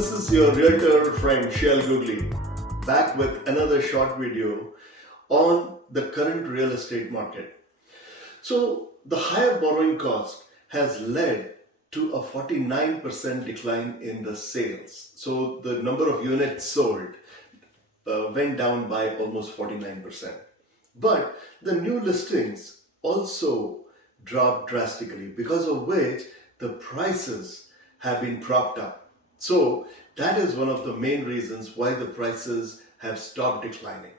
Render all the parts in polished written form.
This is your realtor friend Shell Googly back with another short video on the current real estate market. So the higher borrowing cost has led to a 49% decline in the sales. So the number of units sold went down by almost 49%. But the new listings also dropped drastically, because of which the prices have been propped up. So that is one of the main reasons why the prices have stopped declining.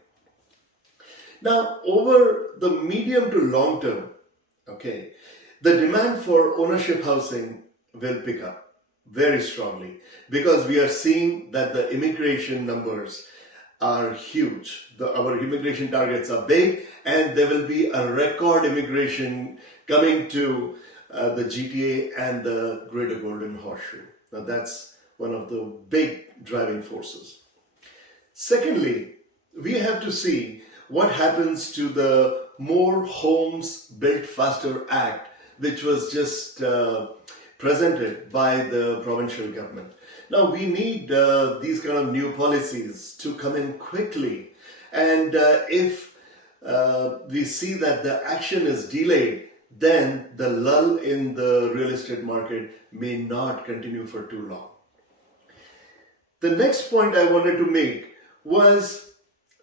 Now, over the medium to long term, the demand for ownership housing will pick up very strongly, because we are seeing that the immigration numbers are huge. Our immigration targets are big, and there will be a record immigration coming to the GTA and the Greater Golden Horseshoe. Now that's one of the big driving forces. Secondly, we have to see what happens to the More Homes Built Faster Act, which was just presented by the provincial government. Now we need these kind of new policies to come in quickly, and if we see that the action is delayed, then the lull in the real estate market may not continue for too long. The next point I wanted to make was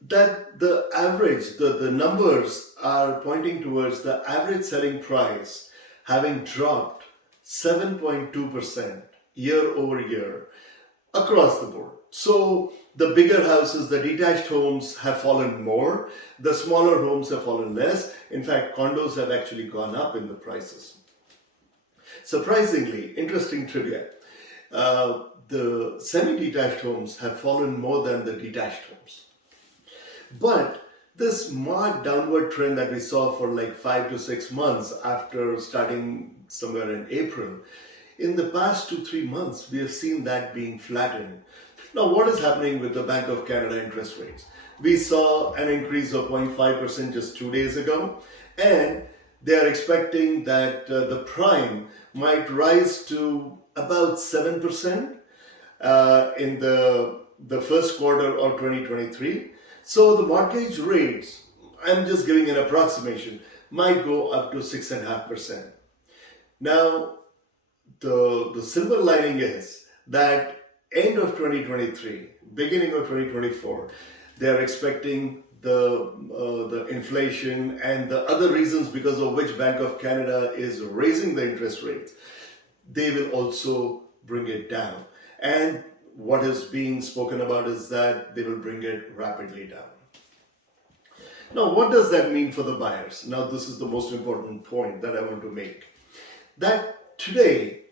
that the average, the numbers are pointing towards the average selling price having dropped 7.2% year over year across the board. So the bigger houses, the detached homes have fallen more, the smaller homes have fallen less. In fact, condos have actually gone up in the prices. Surprisingly, interesting trivia, the semi-detached homes have fallen more than the detached homes. But this marked downward trend that we saw for like 5 to 6 months after starting somewhere in April, in the past 2-3 months, we have seen that being flattened. Now, what is happening with the Bank of Canada interest rates? We saw an increase of 0.5% just 2 days ago, and they are expecting that the prime might rise to about 7% in the first quarter of 2023. So the mortgage rates, I'm just giving an approximation, might go up to 6.5%. Now, the silver lining is that end of 2023, beginning of 2024, they are expecting the inflation and the other reasons because of which Bank of Canada is raising the interest rates, they will also bring it down. And what is being spoken about is that they will bring it rapidly down. Now, what does that mean for the buyers? Now, this is the most important point that I want to make. That today,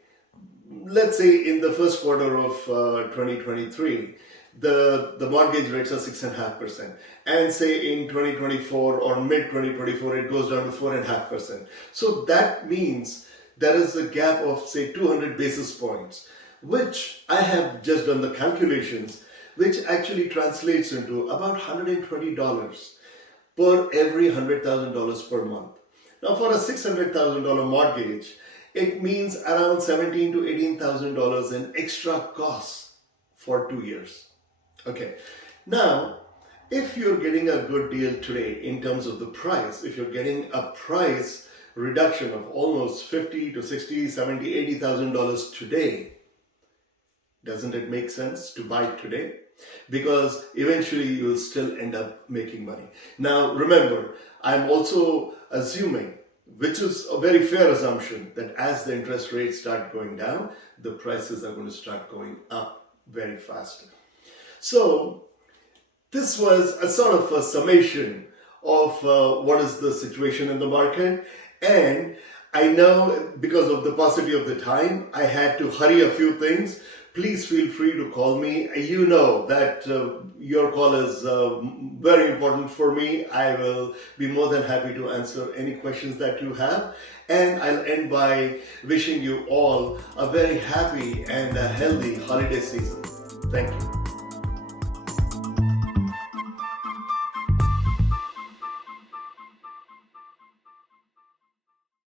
let's say in the first quarter of 2023, the mortgage rates are 6.5%, and say in 2024 or mid 2024 it goes down to 4.5%. So that means there is a gap of say 200 basis points, which I have just done the calculations, which actually translates into about $120 per every $100,000 per month. Now for a $600,000 mortgage, it means around $17,000 to $18,000 in extra costs for 2 years. Okay, now if you're getting a good deal today in terms of the price, if you're getting a price reduction of almost $50,000 to $60,000, $70,000, $80,000 today, doesn't it make sense to buy today? Because eventually you'll still end up making money. Now remember, I'm also assuming, which is a very fair assumption, that as the interest rates start going down, the prices are going to start going up very fast. So this was a sort of a summation of what is the situation in the market. And I know because of the paucity of the time, I had to hurry a few things. Please feel free to call me. You know that your call is very important for me. I will be more than happy to answer any questions that you have. And I'll end by wishing you all a very happy and a healthy holiday season. Thank you.